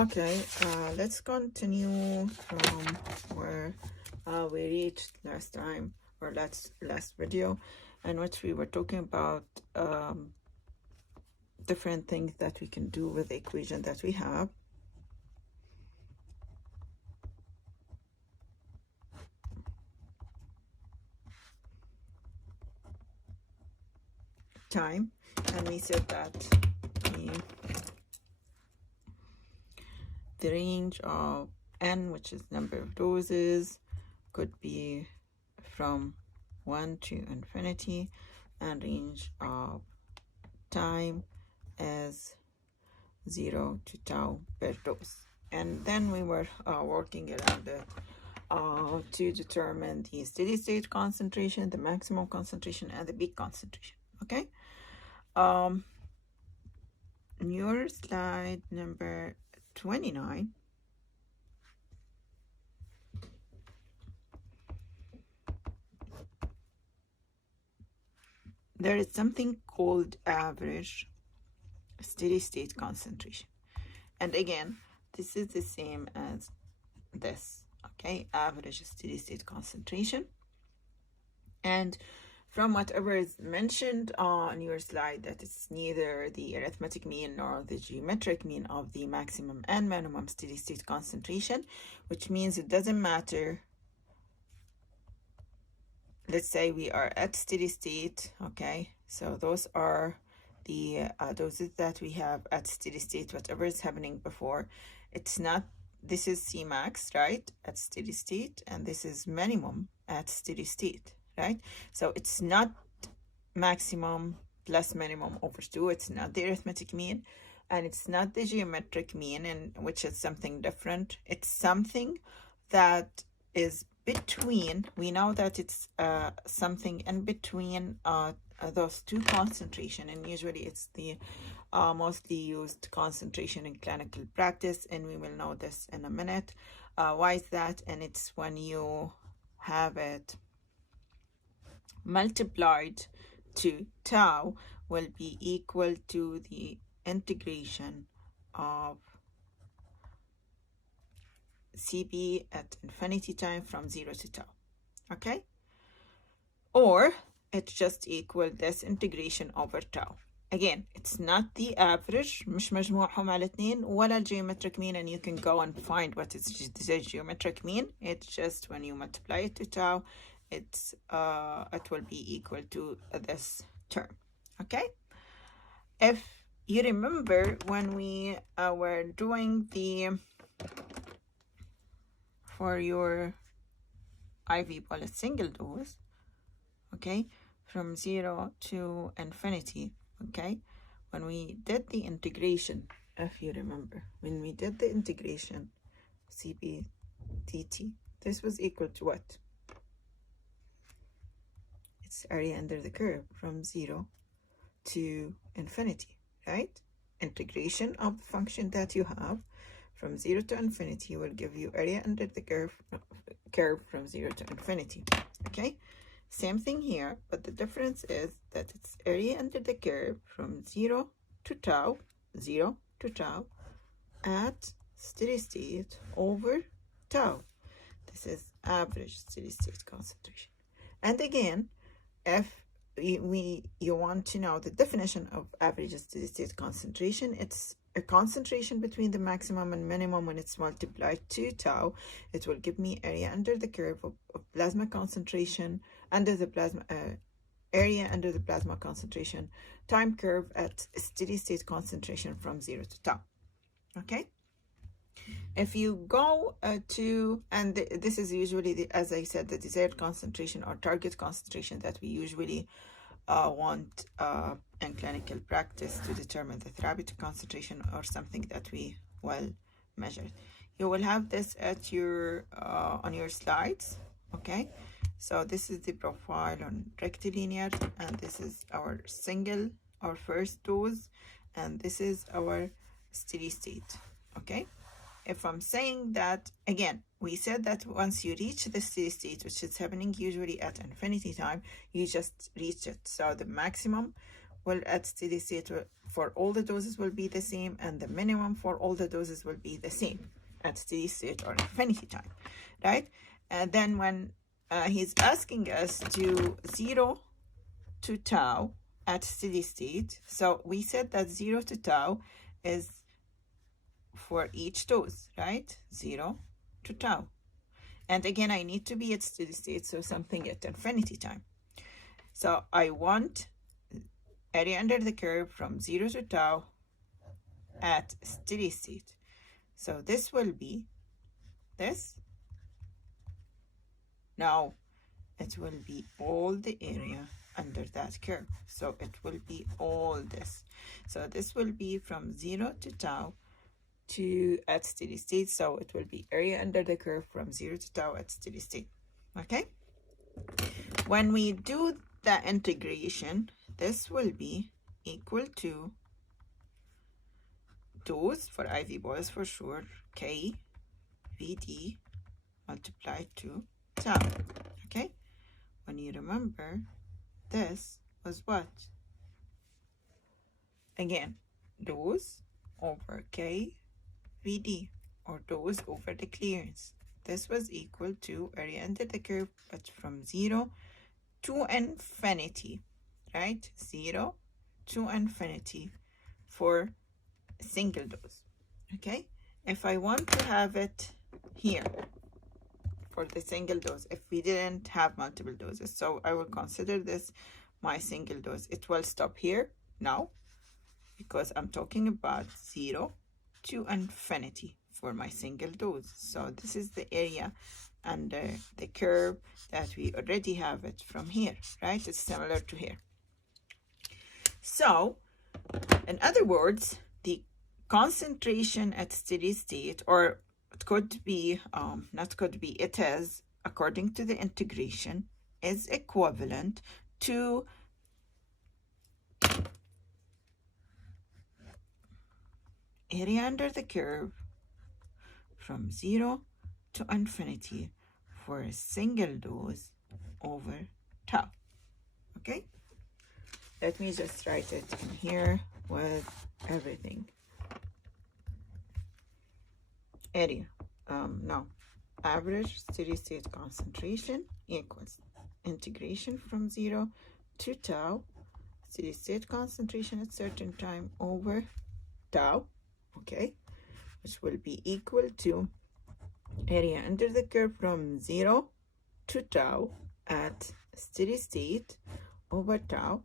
Okay, let's continue from where we reached last time, or last video, in which we were talking about different things that we can do with the equation that we have. Time, and we said that the range of n, which is number of doses, could be from 1 to infinity, and range of time as 0 to tau per dose. And then we were working around it to determine the steady state concentration, the maximum concentration, and the peak concentration. Okay. Your slide number 29. There is something called average steady state concentration. And again, this is the same as this, okay? Average steady state concentration. And from whatever is mentioned on your slide, that it's neither the arithmetic mean nor the geometric mean of the maximum and minimum steady state concentration, which means it doesn't matter. Let's say we are at steady state, okay? So those are the doses that we have at steady state, whatever is happening before. It's not, this is Cmax, right, at steady state, and this is minimum at steady state, right? So it's not maximum plus minimum over 2. It's not the arithmetic mean, and it's not the geometric mean, and which is something different. It's something that is between. We know that it's something in between those two concentration, and usually it's the mostly used concentration in clinical practice, and we will know this in a minute. Why is that? And it's when you have it multiplied to tau will be equal to the integration of CB at infinity time from 0 to tau, okay? Or it's just equal this integration over tau. Again, it's not the average, مش مجموعهم على 2 ولا geometric mean, and you can go and find what is the geometric mean. It's just when you multiply it to tau, it will be equal to this term, okay? If you remember when we were doing the for your IV bolus single dose, okay, from 0 to infinity, okay, when we did the integration, if you remember, when we did the integration CB dt, this was equal to what? It's area under the curve from 0 to infinity, right? Integration of the function that you have from 0 to infinity will give you area under the curve from 0 to infinity, okay? Same thing here, but the difference is that it's area under the curve from 0 to tau, 0 to tau, at steady state over tau. This is average steady state concentration. And again, if you want to know the definition of average steady state concentration, it's a concentration between the maximum and minimum. When it's multiplied to tau, it will give me area under the curve of plasma concentration under the plasma area under the plasma concentration, time curve at steady state concentration from 0 to tau, okay? If you go to, and this is usually, as I said, the desired concentration or target concentration that we usually want in clinical practice to determine the therapeutic concentration or something that we will measure. You will have this at your on your slides, okay? So this is the profile on rectilinear, and this is our single, our first dose, and this is our steady state, okay? If I'm saying that, again, we said that once you reach the steady state, which is happening usually at infinity time, you just reach it. So the maximum will at steady state for all the doses will be the same, and the minimum for all the doses will be the same at steady state or infinity time, right? And then when he's asking us to 0 to tau at steady state, so we said that 0 to tau is for each dose, right? 0 to tau. And again, I need to be at steady state, so something at infinity time. So I want area under the curve from 0 to tau at steady state. So this will be this. Now it will be all the area under that curve. So it will be all this. So this will be from 0 to tau to at steady state. So it will be area under the curve from 0 to tau at steady state. Okay? When we do the integration, this will be equal to dose for IV bolus for sure, K VD multiplied to tau. Okay? When you remember, this was what? Again, dose over K VD, or dose over the clearance. This was equal to area under the curve, but from 0 to infinity, right? 0 to infinity for a single dose. Okay? If I want to have it here for the single dose, if we didn't have multiple doses, so I will consider this my single dose. It will stop here now because I'm talking about 0 to infinity for my single dose. So this is the area under the curve that we already have it from here, right? It's similar to here. So in other words, the concentration at steady state, or it could be, not could be, it is, according to the integration, is equivalent to area under the curve from 0 to infinity for a single dose over tau. Okay? Let me just write it in here with everything. Area, no, average steady state concentration equals integration from 0 to tau, steady state concentration at certain time over tau, okay, which will be equal to area under the curve from 0 to tau at steady state over tau,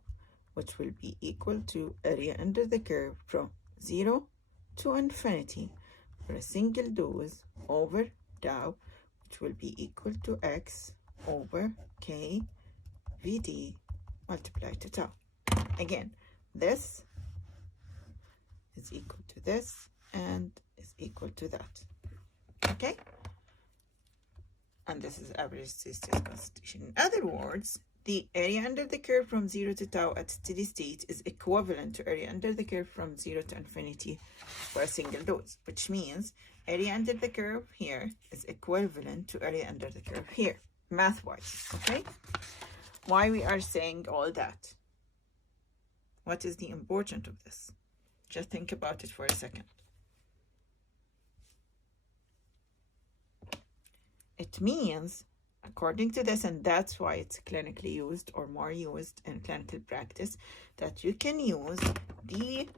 which will be equal to area under the curve from 0 to infinity for a single dose over tau, which will be equal to x over k vd multiplied to tau. Again, this is equal to this and is equal to that. Okay? And this is average steady state concentration. In other words, the area under the curve from 0 to tau at steady state is equivalent to area under the curve from 0 to infinity for a single dose, which means area under the curve here is equivalent to area under the curve here, math-wise, okay? Why we are saying all that? What is the importance of this? Just think about it for a second. It means, according to this, and that's why it's clinically used or more used in clinical practice, that you can use the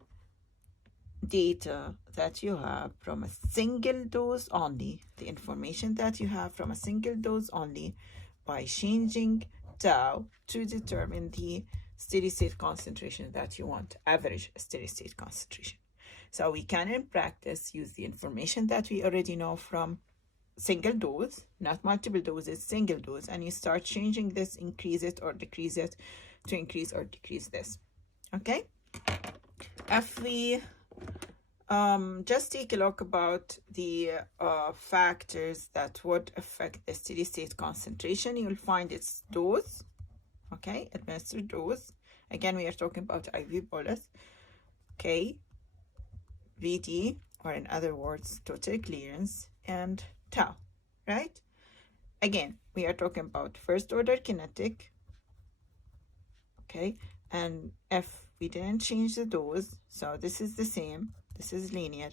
data that you have from a single dose only, the information that you have from a single dose only, by changing tau to determine the steady state concentration that you want, average steady state concentration. So we can in practice use the information that we already know from single dose, not multiple doses, single dose, and you start changing this, increase it or decrease it to increase or decrease this. Okay? If we just take a look about the factors that would affect the steady state concentration, you'll find it's dose, okay, administered dose. Again, we are talking about IV bolus, K, VD, or in other words, total clearance, and tau, right? Again, we are talking about first order kinetic, okay? And if we didn't change the dose, so this is the same. This is linear.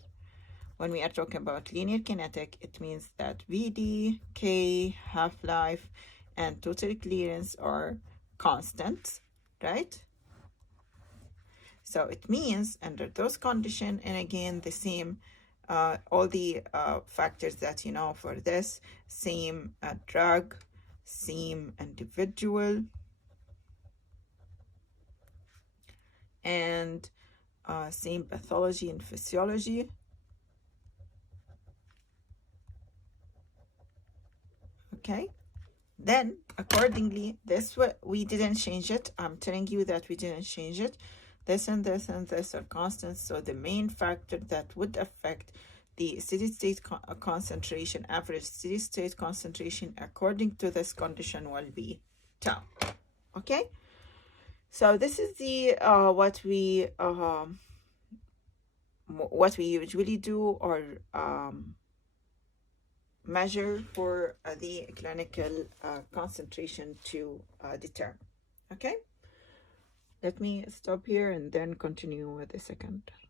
When we are talking about linear kinetic, it means that VD, K, half-life, and total clearance are constants, right? So it means under those conditions, and again, the same, all the factors that you know for this, same drug, same individual, and same pathology and physiology. Okay, then accordingly, this what we didn't change it. I'm telling you that we didn't change it. This and this and this are constants. So the main factor that would affect the steady state concentration, average steady state concentration according to this condition will be tau. Okay, so this is the what we usually do or measure for the clinical concentration to determine. Okay, let me stop here and then continue with the second.